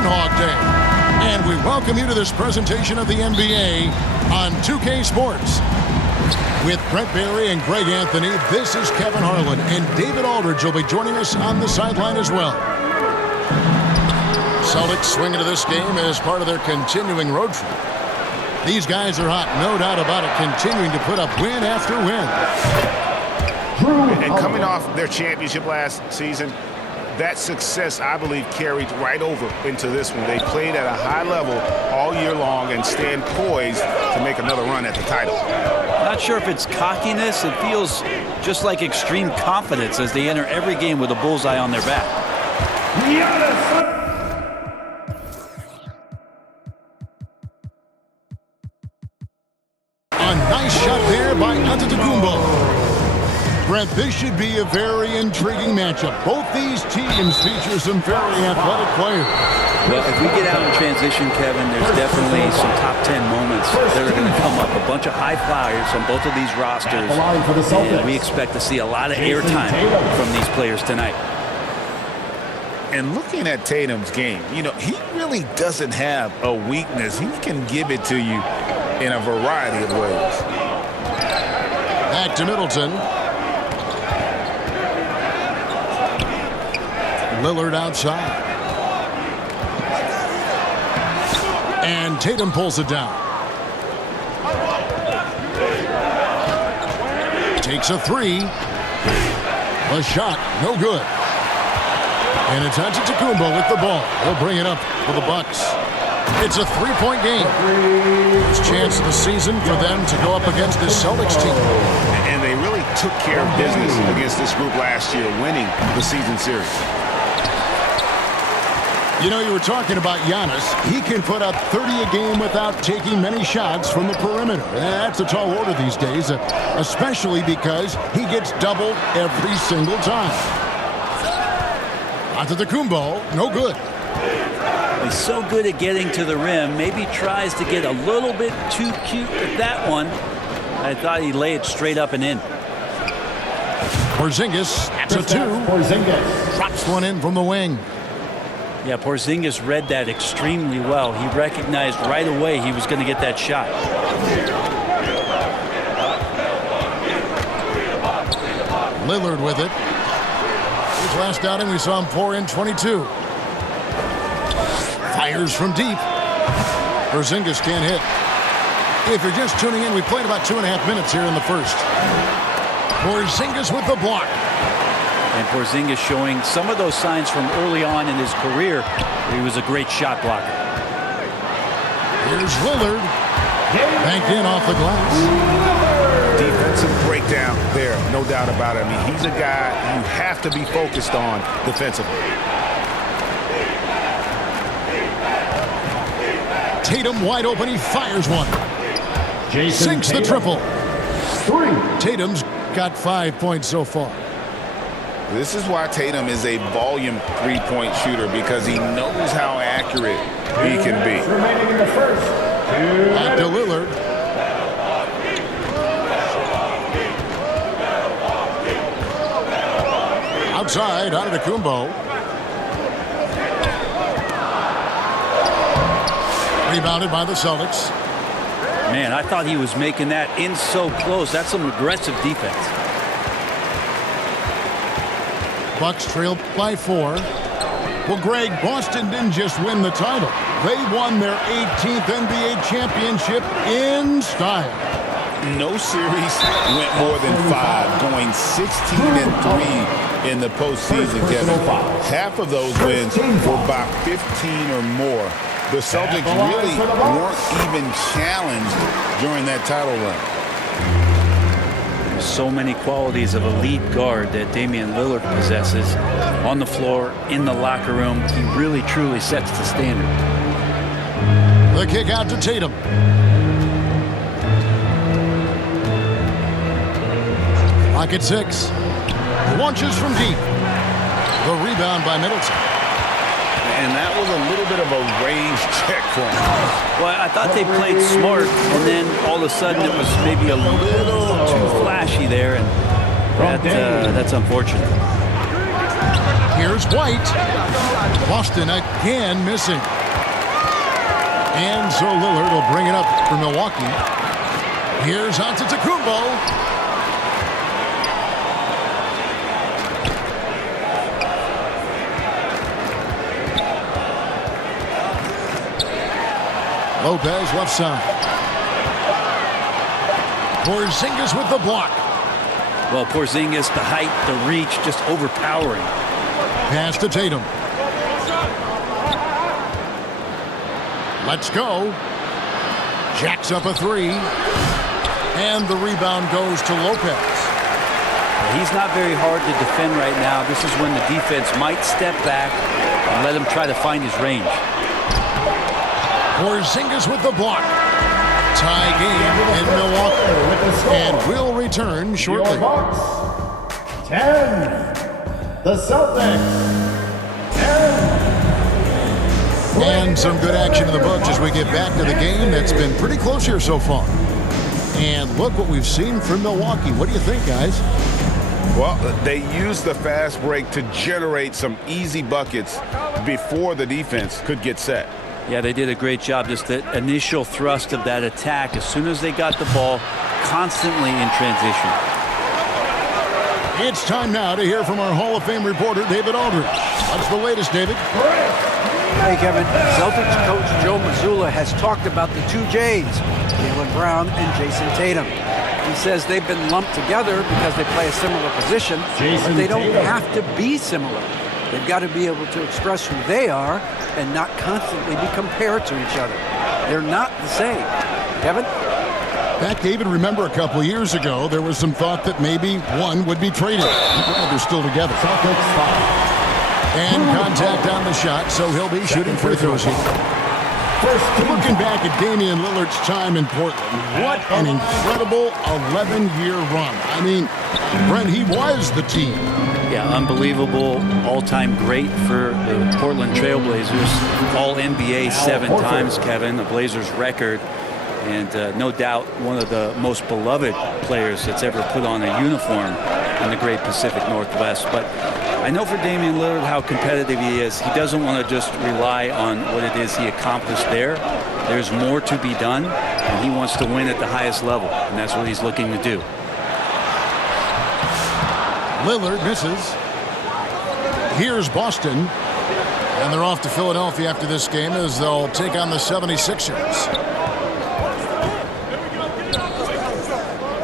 Groundhog Day. And we welcome you to this presentation of the NBA on 2K Sports. With Brent Barry and Greg Anthony, this is Kevin Harlan, and David Aldridge will be joining us on the sideline as well. Celtics swing into this game as part of their continuing road trip. These guys are hot, no doubt about it, continuing to put up win after win. And coming off their championship last season, that success, I believe, carried right over into this one. They played at a high level all year long and stand poised to make another run at the title. Not sure if it's cockiness. It feels just like extreme confidence as they enter every game with a bullseye on their back. A nice shot there by Antetokounmpo. Brent, this should be a very intriguing matchup. Both these teams feature some very athletic players. Well, if we get out in transition, Kevin, there's definitely some top 10 moments that are going to come up. A bunch of high flyers on both of these rosters. And we expect to see a lot of airtime from these players tonight. And looking at Tatum's game, you know, he really doesn't have a weakness. He can give it to you in a variety of ways. Back to Middleton. Lillard outside. And Tatum pulls it down. Takes a three. A shot, no good. And it's Antetokounmpo with the ball. He'll bring it up for the Bucks. It's a three-point game. First chance of the season for them to go up against this Celtics team. And they really took care of business against this group last year, winning the season series. You know, you were talking about Giannis. He can put up 30 a game without taking many shots from the perimeter. That's a tall order these days, especially because he gets doubled every single time. Antetokounmpo, no good. He's so good at getting to the rim. Maybe tries to get a little bit too cute with that one. I thought he'd lay it straight up and in. Porzingis, that's a two. Porzingis drops one in from the wing. Yeah, Porzingis read that extremely well. He recognized right away he was going to get that shot. Lillard with it. His last outing, we saw him pour in 22. Fires from deep. Porzingis can't hit. If you're just tuning in, we played about 2.5 minutes here in the first. Porzingis with the block. And Porzingis showing some of those signs from early on in his career. He was a great shot blocker. Here's Lillard. Banked in off the glass. Defensive breakdown there, no doubt about it. I mean, he's a guy you have to be focused on defensively. Tatum wide open. He fires one. Sinks the triple. Tatum's got 5 points so far. This is why Tatum is a volume three-point shooter, because he knows how accurate he can be. Back to Lillard. Outside, Antetokounmpo. Rebounded by the Celtics. Man, I thought he was making that in so close. That's some aggressive defense. Bucks trailed by 4. Well, Greg, Boston didn't just win the title. They won their 18th NBA championship in style. No series went more than 5, going 16-3 in the postseason, Kevin. Half of those wins were by 15 or more. The Celtics really weren't even challenged during that title run. So many qualities of a lead guard that Damian Lillard possesses on the floor, in the locker room. He really, truly sets the standard. The kick out to Tatum. Clock at 6. Launches from deep. The rebound by Middleton. And that was a little bit of a range check for him. Well, I thought they played smart, and then all of a sudden it was maybe a little too flashy there, and that's unfortunate. Here's White. Boston again missing. And so Lillard will bring it up for Milwaukee. Here's Antetokounmpo. Lopez left side. Porzingis with the block. Well, Porzingis, the height, the reach, just overpowering. Pass to Tatum. Let's go. Jacks up a three. And the rebound goes to Lopez. He's not very hard to defend right now. This is when the defense might step back and let him try to find his range. Porzingis with the block. Tie game in Milwaukee. And we'll return shortly. 10. The Celtics. 10. And some good action in the books as we get back to the game that's been pretty close here so far. And look what we've seen from Milwaukee. What do you think, guys? Well, they used the fast break to generate some easy buckets before the defense could get set. Yeah, they did a great job. Just the initial thrust of that attack, as soon as they got the ball, constantly in transition. It's time now to hear from our Hall of Fame reporter, David Aldridge. What's the latest, David? Hey, Kevin. Celtics coach Joe Mazzulla has talked about the two J's, Jaylen Brown and Jason Tatum. He says they've been lumped together because they play a similar position, but they don't have to be similar. They've got to be able to express who they are and not constantly be compared to each other. They're not the same. Kevin? Back, David, remember a couple years ago, there was some thought that maybe one would be traded. Well, they're still together. And contact on the shot, so he'll be shooting free throws here. Looking back at Damian Lillard's time in Portland, what an incredible 11-year run. I mean, Brent, he was the team. Yeah, unbelievable, all-time great for the Portland Trailblazers. All-NBA 7 times, Kevin, the Blazers record. And no doubt one of the most beloved players that's ever put on a uniform in the great Pacific Northwest. But I know for Damian Lillard how competitive he is. He doesn't want to just rely on what it is he accomplished there. There's more to be done, and he wants to win at the highest level, and that's what he's looking to do. Lillard misses. Here's Boston. And they're off to Philadelphia after this game as they'll take on the 76ers.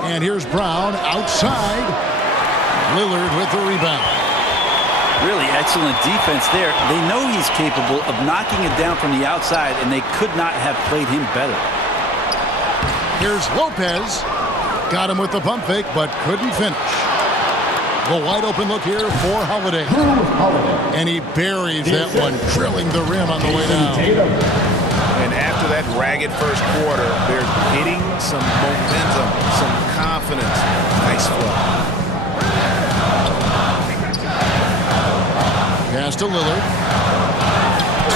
And here's Brown outside. Lillard with the rebound. Really excellent defense there. They know he's capable of knocking it down from the outside, and they could not have played him better. Here's Lopez. Got him with the pump fake, but couldn't finish. The wide open look here for Holiday. And he buries that one, drilling the rim on the way down. And after that ragged first quarter, they're hitting some momentum, some confidence. Nice flow. Pass to Lillard.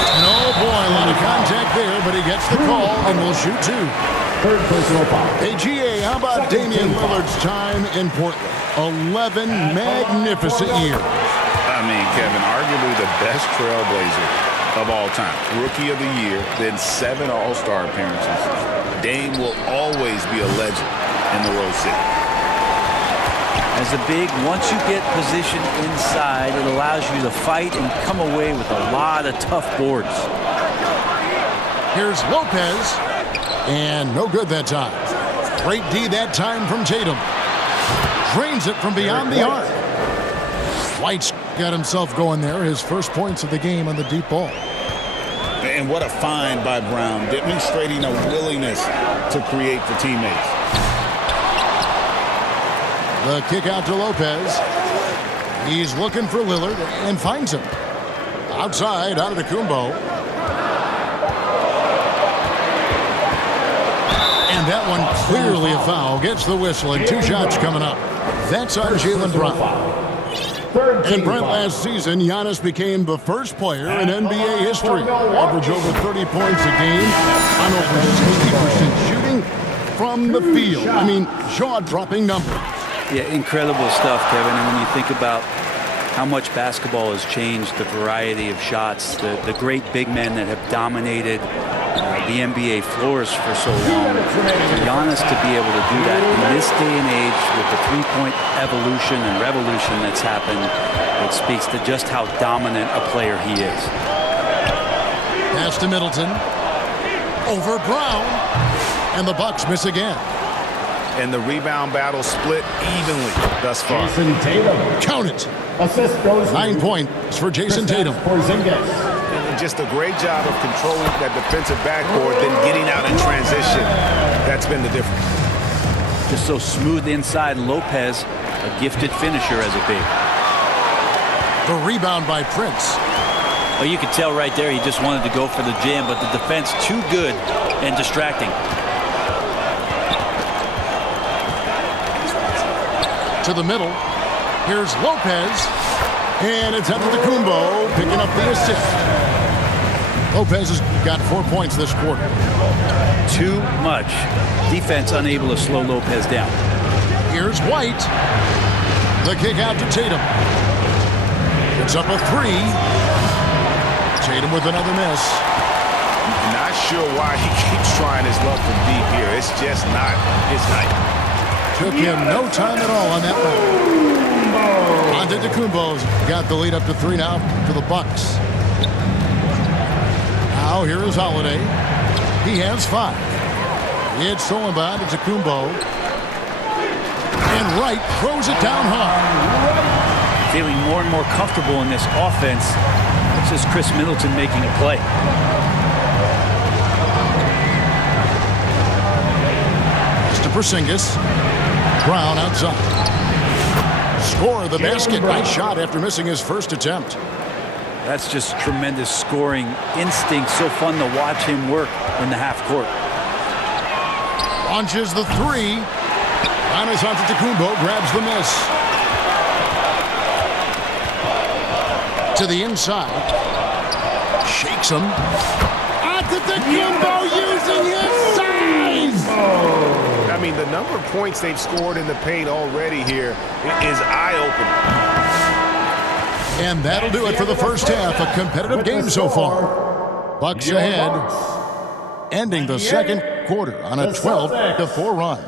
And oh boy, a lot of contact there, but he gets the call and will shoot two. Third personal foul. Hey, GA, how about Damian Lillard's time in Portland? 11 magnificent years. I mean, Kevin, arguably the best Trailblazer of all time. Rookie of the Year, then 7 All-Star appearances. Dame will always be a legend in the Rose City. As a big, once you get positioned inside, it allows you to fight and come away with a lot of tough boards. Here's Lopez. And no good that time. Great D that time from Tatum. Drains it from beyond the arc. White's got himself going there. His first points of the game on the deep ball. And what a find by Brown, demonstrating a willingness to create for teammates. The kick out to Lopez. He's looking for Lillard and finds him. Outside, Antetokounmpo. And that one clearly a foul. Gets the whistle and 2 shots coming up. That's on Jaylen Brown. And Brent, last season, Giannis became the first player in NBA history. Average over 30 points a game on over 60% shooting from the field. I mean, jaw-dropping numbers. Yeah, incredible stuff, Kevin. And when you think about how much basketball has changed, the variety of shots, the great big men that have dominated the NBA floors for so long. For Giannis to be able to do that in this day and age with the three-point evolution and revolution that's happened, it speaks to just how dominant a player he is. Pass to Middleton. Over Brown. And the Bucks miss again. And the rebound battle split evenly thus far. Jason Tatum. Count it. Assist goes 9 points for Jason Tatum. Porzingis. And just a great job of controlling that defensive backboard, then getting out in transition. That's been the difference. Just so smooth inside. Lopez, a gifted finisher as a big. The rebound by Prince. Well, you could tell right there he just wanted to go for the jam, but the defense too good and distracting. To the middle. Here's Lopez. And it's Antetokounmpo picking up the assist. Lopez has got 4 points this quarter. Too much. Defense unable to slow Lopez down. Here's White. The kick out to Tatum. It's up a 3. Tatum with another miss. Not sure why he keeps trying his luck from deep here. It's just not his night. Took him no time at all on that one. Antetokounmpo's got the lead up to 3 now for the Bucks. Now here is Holiday. He has 5. It's stolen by Antetokounmpo. And Wright throws it down hard. Feeling more and more comfortable in this offense. This is Chris Middleton making a play. It's to Porzingis. Brown outside. Score the basket. Nice shot after missing his first attempt. That's just tremendous scoring instinct. So fun to watch him work in the half court. Launches the 3. Giannis Antetokounmpo grabs the miss. To the inside. Shakes him. Antetokounmpo using his size. I mean, the number of points they've scored in the paint already here is eye-opening. And that'll do it for the first half. A competitive game so far. Bucks ahead. Ending the second quarter on a 12-4 run.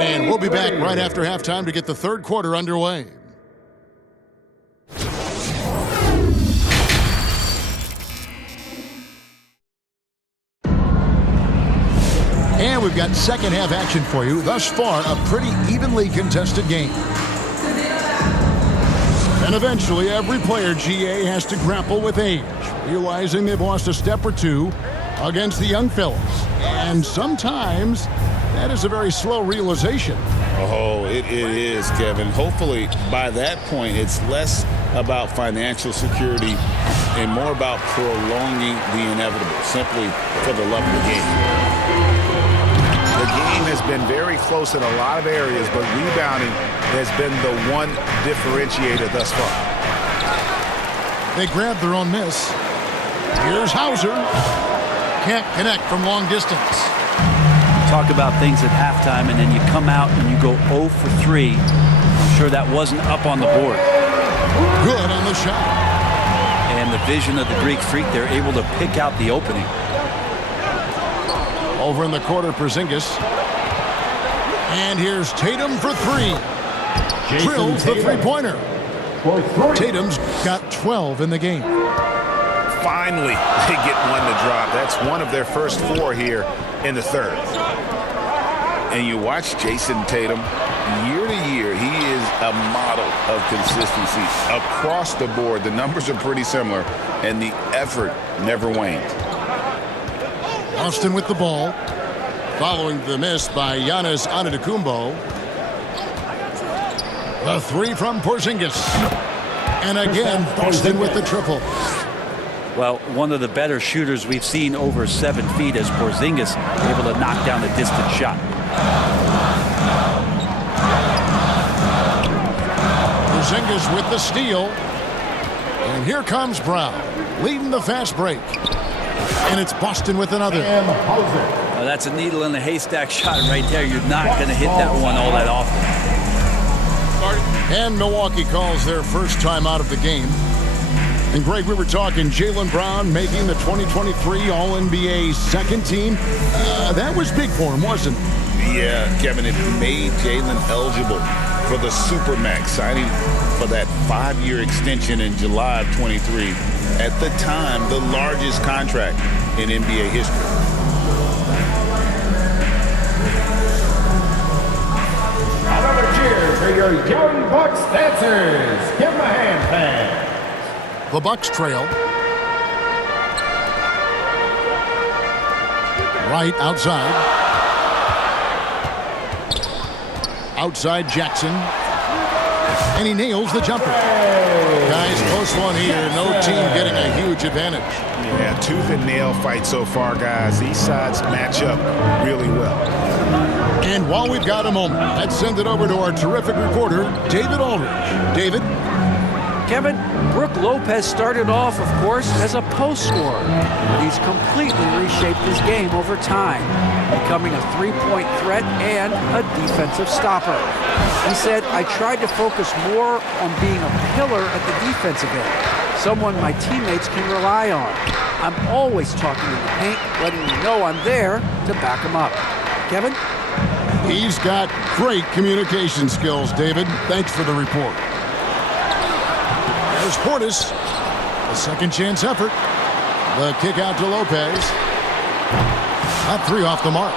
And we'll be back right after halftime to get the third quarter underway. And we've got second half action for you. Thus far, a pretty evenly contested game. And eventually, every player, GA, has to grapple with age, realizing they've lost a step or two against the young fellas. And sometimes, that is a very slow realization. Oh, it is, Kevin. Hopefully, by that point, it's less about financial security and more about prolonging the inevitable, simply for the love of the game. The game has been very close in a lot of areas, but rebounding has been the one differentiator thus far. They grab their own miss. Here's Hauser. Can't connect from long distance. Talk about things at halftime, and then you come out and you go 0 for 3. I'm sure that wasn't up on the board. Good on the shot. And the vision of the Greek Freak, they're able to pick out the opening. Over in the corner, Porzingis. And here's Tatum for 3. Drills the three-pointer. Tatum's got 12 in the game. Finally, they get one to drop. That's one of their first 4 here in the third. And you watch Jason Tatum, year to year, he is a model of consistency. Across the board, the numbers are pretty similar, and the effort never wanes. Austin with the ball. Following the miss by Giannis Antetokounmpo. The 3 from Porzingis. And again, Austin with the triple. Well, one of the better shooters we've seen over 7 feet as Porzingis able to knock down a distant shot. Porzingis with the steal. And here comes Brown, leading the fast break. And it's Boston with another. Well, that's a needle in the haystack shot right there. You're not going to hit that one all that often. And Milwaukee calls their first time out of the game. And Greg, we were talking Jaylen Brown making the 2023 All-NBA second team. That was big for him, wasn't it? Yeah, Kevin, it made Jaylen eligible for the Supermax, signing for that 5-year extension in July of 23. At the time, the largest contract in NBA history. Another cheer for your young Bucks dancers. Give them a hand, fans. The Bucks trail. Right outside. Outside Jackson. And he nails the jumper. Guys, close one here. No team getting a huge advantage. Yeah, tooth and nail fight so far, guys. These sides match up really well. And while we've got a moment, let's send it over to our terrific reporter, David Aldridge. David? Kevin, Brook Lopez started off, of course, as a post scorer. He's completely reshaped his game over time, becoming a three-point threat and a defensive stopper. He said, I tried to focus more on being a pillar at the defensive end, someone my teammates can rely on. I'm always talking in the paint, letting you know I'm there to back him up. Kevin? He's got great communication skills, David. Thanks for the report. There's Portis. A second chance effort. The kick out to Lopez. A three off the mark.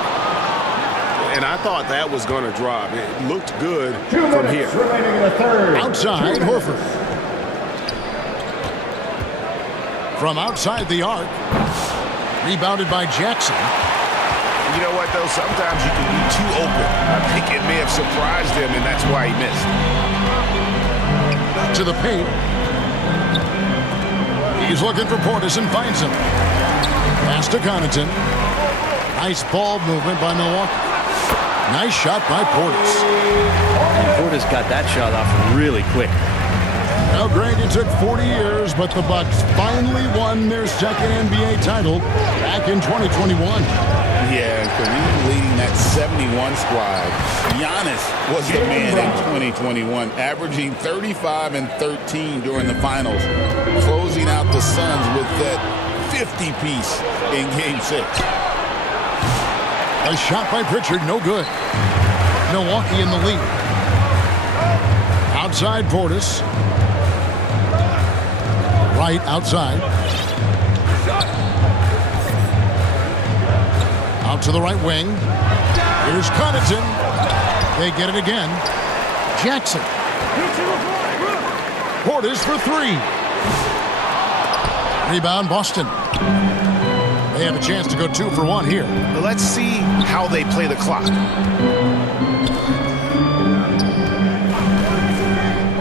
And I thought that was going to drop. It looked good 2 from minutes here. remaining in the third. Outside, Horford. From outside the arc. Rebounded by Jackson. You know what, though? Sometimes you can be too open. I think it may have surprised him, and that's why he missed. To the paint. He's looking for Portis and finds him. Pass to Connaughton. Nice ball movement by Milwaukee. Nice shot by Portis. And Portis got that shot off really quick. Now, Greg, it took 40 years, but the Bucks finally won their second NBA title back in 2021. Yeah, Kareem leading that 71 squad. Giannis was the man in 2021, averaging 35 and 13 during the finals, closing out the Suns with that 50-piece in Game 6. A shot by Pritchard, no good. Milwaukee in the lead. Outside Portis. Right outside. Out to the right wing. Here's Connaughton. They get it again. Jackson. Portis for three. Rebound Boston. They have a chance to go 2 for 1 here. But let's see how they play the clock.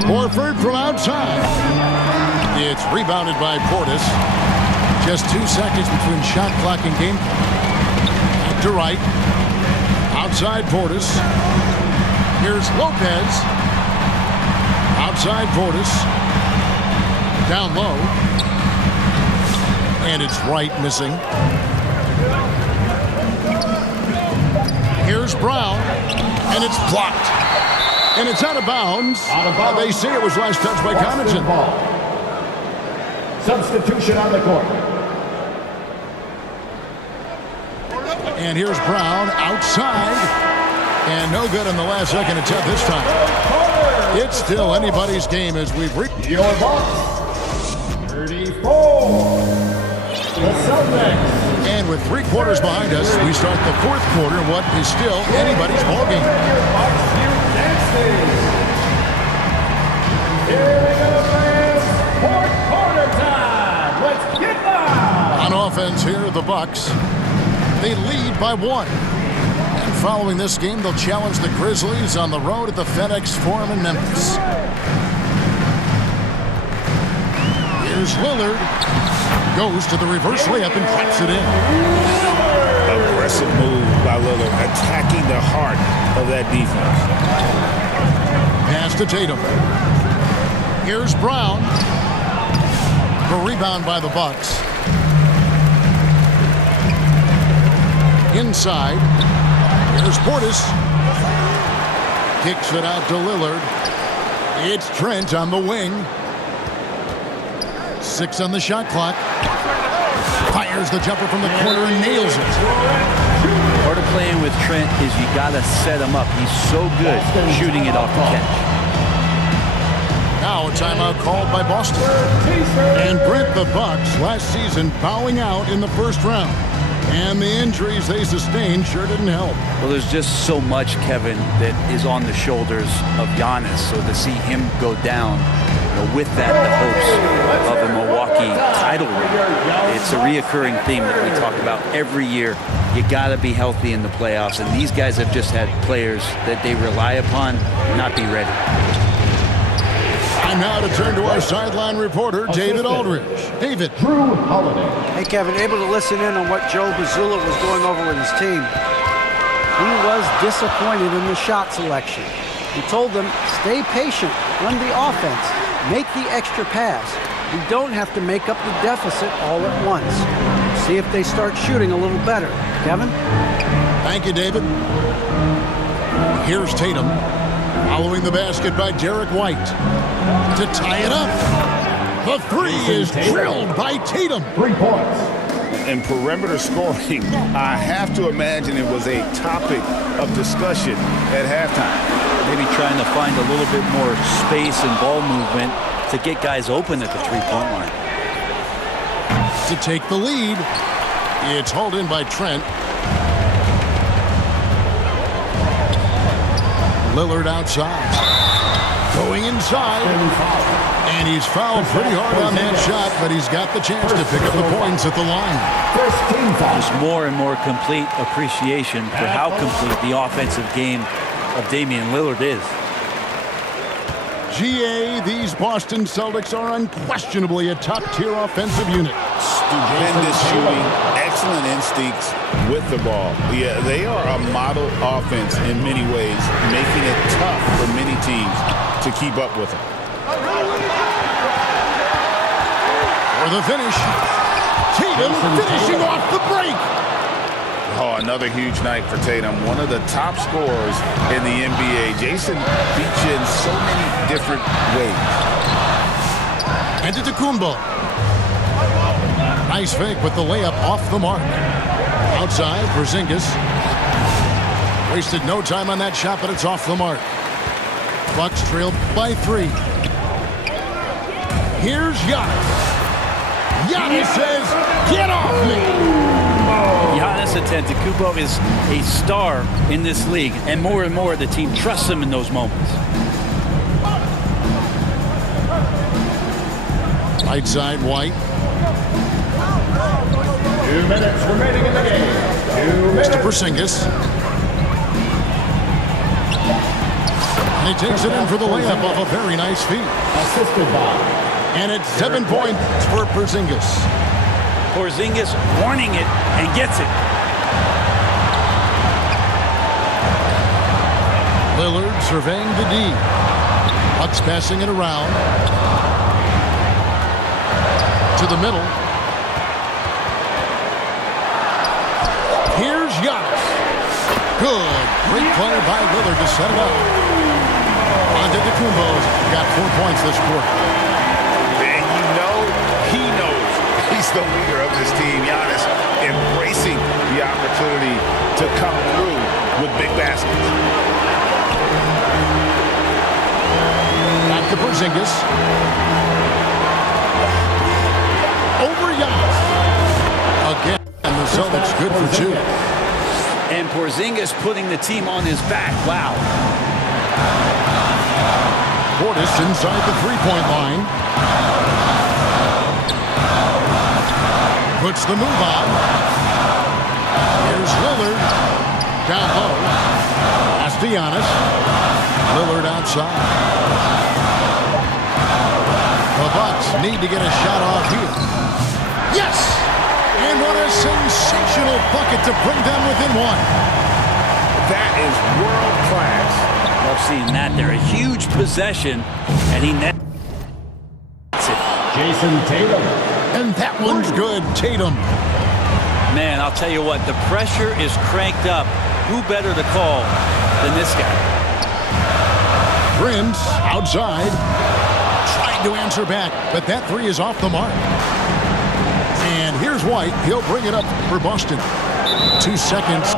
Horford from outside. It's rebounded by Portis. Just 2 seconds between shot clock and game clock. Back to right. Outside Portis. Here's Lopez. Outside Portis. Down low. And it's right missing. Here's Brown. And it's blocked. And it's out of bounds. They say it was last touched by Connaughton. Substitution on the court. And here's Brown outside. And no good in the last second attempt this time. It's still anybody's game as we've reached. Your Bucks, 34. The Celtics. And with 3 quarters behind us, we start the 4th quarter, what is still anybody's ballgame. Your Bucks, you dancing. Here we go, fans. 4th quarter time. Let's get loud. On offense here, the Bucks. They lead by 1. And following this game, they'll challenge the Grizzlies on the road at the FedEx Forum in Memphis. Here's Lillard. Goes to the reverse layup and claps it in. Aggressive move by Lillard, attacking the heart of that defense. Pass to Tatum. Here's Brown. The rebound by the Bucks. Inside. Here's Portis. Kicks it out to Lillard. It's Trent on the wing. 6 on the shot clock. Fires the jumper from the corner and nails it. Part of playing with Trent is you got to set him up. He's so good shooting it off the catch. Now a timeout called by Boston. And Brent, the Bucks last season bowing out in the first round. And the injuries they sustained sure didn't help. Well, there's just so much, Kevin, that is on the shoulders of Giannis. So to see him go down, with that, the hopes of a Milwaukee title run. It's a reoccurring theme that we talk about every year. You got to be healthy in the playoffs, and these guys have just had players that they rely upon not be ready. And now to turn to our sideline reporter, David Aldridge. David. Drew Holiday. Hey, Kevin, able to listen in on what Joe Mazzulla was going over with his team. He was disappointed in the shot selection. He told them, stay patient, run the offense, make the extra pass. You don't have to make up the deficit all at once. See if they start shooting a little better. Kevin? Thank you, David. Here's Tatum. Following the basket by Derek White. To tie it up. The three is drilled by Tatum. 3 points. And perimeter scoring, I have to imagine it was a topic of discussion at halftime. Maybe trying to find a little bit more space and ball movement to get guys open at the three-point line. To take the lead, it's hauled in by Trent. Lillard outside. Going inside. And he's fouled pretty hard on that shot, but he's got the chance to pick up the points at the line. There's more and more complete appreciation for how complete the offensive game of Damian Lillard is. GA, these Boston Celtics are unquestionably a top-tier offensive unit. Stupendous shooting, excellent instincts with the ball. Yeah, they are a model offense in many ways, making it tough for many teams to keep up with them. For the finish, Tatum finishing off the break. Oh, another huge night for Tatum. One of the top scorers in the NBA. Jason beats you in so many different ways. And to Tacumbo. Nice fake with the layup off the mark. Outside, Porzingis. Wasted no time on that shot, but it's off the mark. Bucks trail by 3. Here's Giannis. Giannis says, get off me! Giannis Antetokounmpo is a star in this league, and more the team trusts him in those moments. Right side, White. 2 minutes remaining in the game. 2 minutes. To Porzingis. And he takes it in for the layup off a very nice feed. Assisted by. And it's 7 points for Porzingis. Porzingis warning it and gets it. Lillard surveying the D. Bucks passing it around. To the middle. Here's Giannis. Good. Great play by Lillard to set it up. Antetokounmpo's got 4 points this quarter. And you know he knows he's the leader of this team. Giannis embracing the opportunity to come through with big baskets. Back to Porzingis. Over Giannis. Again, and the Celtics good for 2. And Porzingis putting the team on his back. Wow. Portis inside the 3-point line. Puts the move on. Here's Lillard. Down low. Pass to Giannis. Lillard outside. The Bucks need to get a shot off here. Yes! And what a sensational bucket to bring them within 1. That is world class. Love seeing that there. A huge possession, and he nets it. Jason Tatum. And that one's good. Tatum. Man, I'll tell you what, the pressure is cranked up. Who better to call than this guy? Prince outside. Trying to answer back, but that three is off the mark. And here's White. He'll bring it up for Boston. 2 seconds.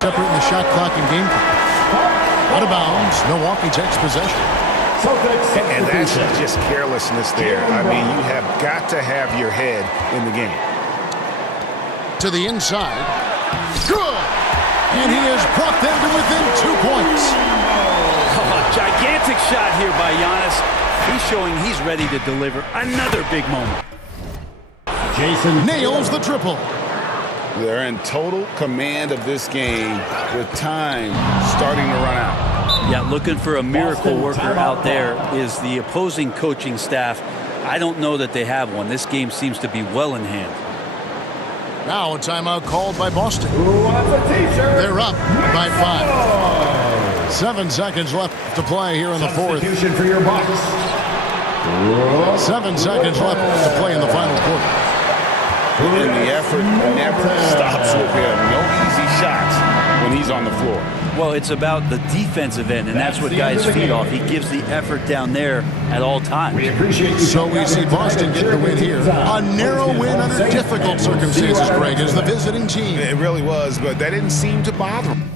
Separating the shot clock and game clock. Out of bounds. Milwaukee takes possession. And that's just carelessness there. I mean, you have got to have your head in the game. To the inside. Good! And he has brought them to within 2 points. Oh, gigantic shot here by Giannis. He's showing he's ready to deliver another big moment. Jason nails the triple. They're in total command of this game with time starting to run out. Yeah, looking for a miracle worker out there is the opposing coaching staff. I don't know that they have one. This game seems to be well in hand. Now a timeout called by Boston. They're up by 5. 7 seconds left to play here in the fourth. For your Bucks. 7 seconds left to play in the final quarter. And the effort never stops with him. No easy shots when he's on the floor. Well, it's about the defensive end, and that's what guys feed off. He gives the effort down there at all times. So we see Boston get the win here. A narrow win under difficult circumstances, Greg, as the visiting team. It really was, but that didn't seem to bother him.